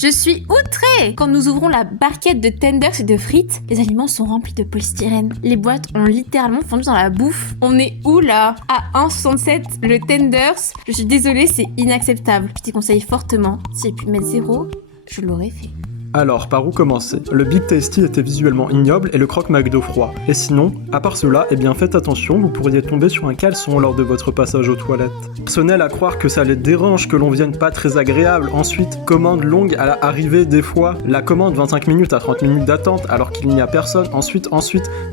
Je suis outrée! Quand nous ouvrons la barquette de tenders et de frites, les aliments sont remplis de polystyrène. Les boîtes ont littéralement fondu dans la bouffe. On est où là? À 1,67 le tenders? Je suis désolée, c'est inacceptable. Je te conseille fortement, si j'ai pu mettre 0, je l'aurais fait. Alors, par où commencer? Le Big Tasty était visuellement ignoble et le Croque McDo froid. Et sinon, à part cela, eh bien faites attention, vous pourriez tomber sur un caleçon lors de votre passage aux toilettes. Personnel à croire que ça les dérange, que l'on vienne pas très agréable. Ensuite, commande longue à l'arrivée des fois. La commande 25 minutes à 30 minutes d'attente alors qu'il n'y a personne. Ensuite,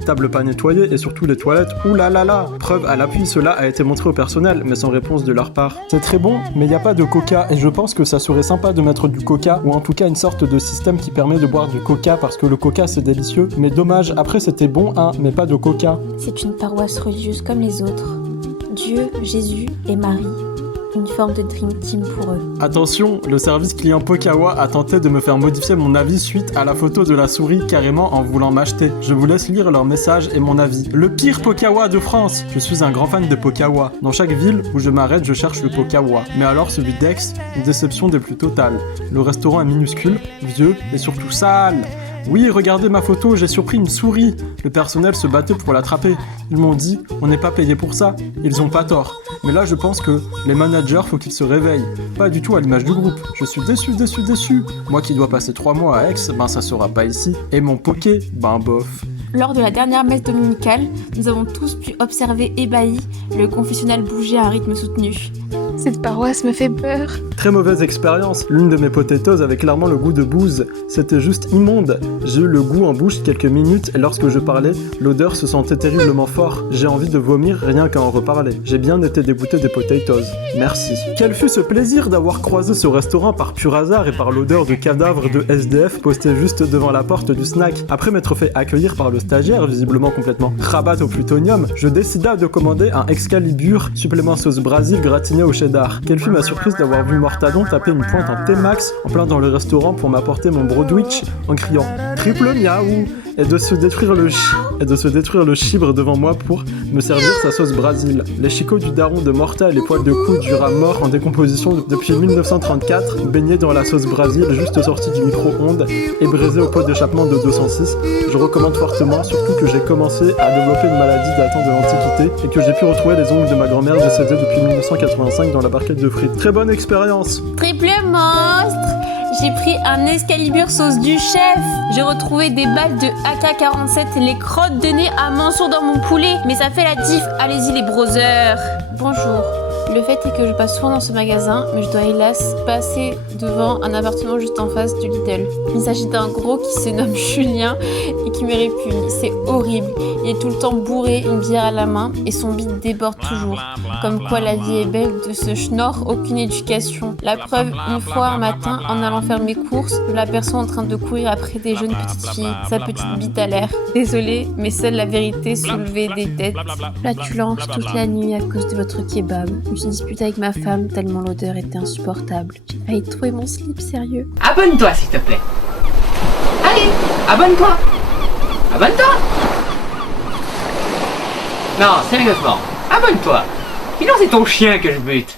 table pas nettoyée et surtout les toilettes. Ouh là là là! Preuve à l'appui, cela a été montré au personnel, mais sans réponse de leur part. C'est très bon, mais il n'y a pas de coca et je pense que ça serait sympa de mettre du coca ou en tout cas une sorte de système qui permet de boire du coca parce que le coca c'est délicieux, mais dommage, après c'était bon hein, mais pas de coca. C'est une paroisse religieuse comme les autres. Dieu, Jésus et Marie. Une forme de dream team pour eux. Attention, le service client Pokawa a tenté de me faire modifier mon avis suite à la photo de la souris carrément en voulant m'acheter. Je vous laisse lire leur message et mon avis. Le pire Pokawa de France! Je suis un grand fan de Pokawa. Dans chaque ville où je m'arrête, je cherche le Pokawa. Mais alors celui d'Aix, une déception des plus totales. Le restaurant est minuscule, vieux et surtout sale. Oui, regardez ma photo, j'ai surpris une souris. Le personnel se battait pour l'attraper. Ils m'ont dit, on n'est pas payé pour ça. Ils ont pas tort. Mais là, je pense que les managers, faut qu'ils se réveillent. Pas du tout à l'image du groupe. Je suis déçu. Moi qui dois passer 3 mois à Aix, ben ça sera pas ici. Et mon poké, ben bof. Lors de la dernière messe dominicale, nous avons tous pu observer ébahis le confessionnal bouger à un rythme soutenu. Cette paroisse me fait peur. Très mauvaise expérience. L'une de mes potatoes avait clairement le goût de bouse. C'était juste immonde. J'ai eu le goût en bouche quelques minutes et lorsque je parlais, l'odeur se sentait terriblement fort. J'ai envie de vomir rien qu'à en reparler. J'ai bien été dégoûté des potatoes. Merci. Quel fut ce plaisir d'avoir croisé ce restaurant par pur hasard et par l'odeur de cadavres de SDF postés juste devant la porte du snack. Après m'être fait accueillir par le stagiaire, visiblement complètement rabat au plutonium, je décida de commander un Excalibur supplément sauce Brésil gratiné au cheddar. Quelle fut ma surprise d'avoir vu Mortadon taper une pointe en T-Max en plein dans le restaurant pour m'apporter mon Broadwich en criant « Triple miaou !» et de se détruire le chibre devant moi pour me servir sa sauce Brésil. Les chicots du daron de Morta et les poils de cou du rat mort en décomposition depuis 1934, baignés dans la sauce Brésil juste sortie du micro-ondes et braisés au pot d'échappement de 206. Je recommande fortement, surtout que j'ai commencé à développer une maladie datant de l'Antiquité et que j'ai pu retrouver les ongles de ma grand-mère décédée depuis 1985 dans la barquette de frites. Très bonne expérience! Triple monstre! J'ai pris un Excalibur sauce du chef. J'ai retrouvé des balles de AK-47 et les crottes de nez à Mansour dans mon poulet. Mais ça fait la diff, allez-y les brothers. Bonjour. Le fait est que je passe souvent dans ce magasin, mais je dois hélas passer devant un appartement juste en face du Lidl. Il s'agit d'un gros qui se nomme Julien et qui me répugne. C'est horrible. Il est tout le temps bourré, une bière à la main, et son bide déborde toujours. Comme quoi la vie est belle de ce schnorr, aucune éducation. La preuve, une fois un matin, en allant faire mes courses, je l'aperçois en train de courir après des jeunes petites filles. Sa petite bite à l'air. Désolée, mais seule la vérité soulevait des têtes. Flatulence toute la nuit à cause de votre kebab. Je me suis disputée avec ma femme tellement l'odeur était insupportable. J'ai failli trouver mon slip, sérieux. Abonne-toi s'il te plaît. Allez, abonne-toi. Abonne-toi. Non, sérieusement, abonne-toi. Sinon c'est ton chien que je bute.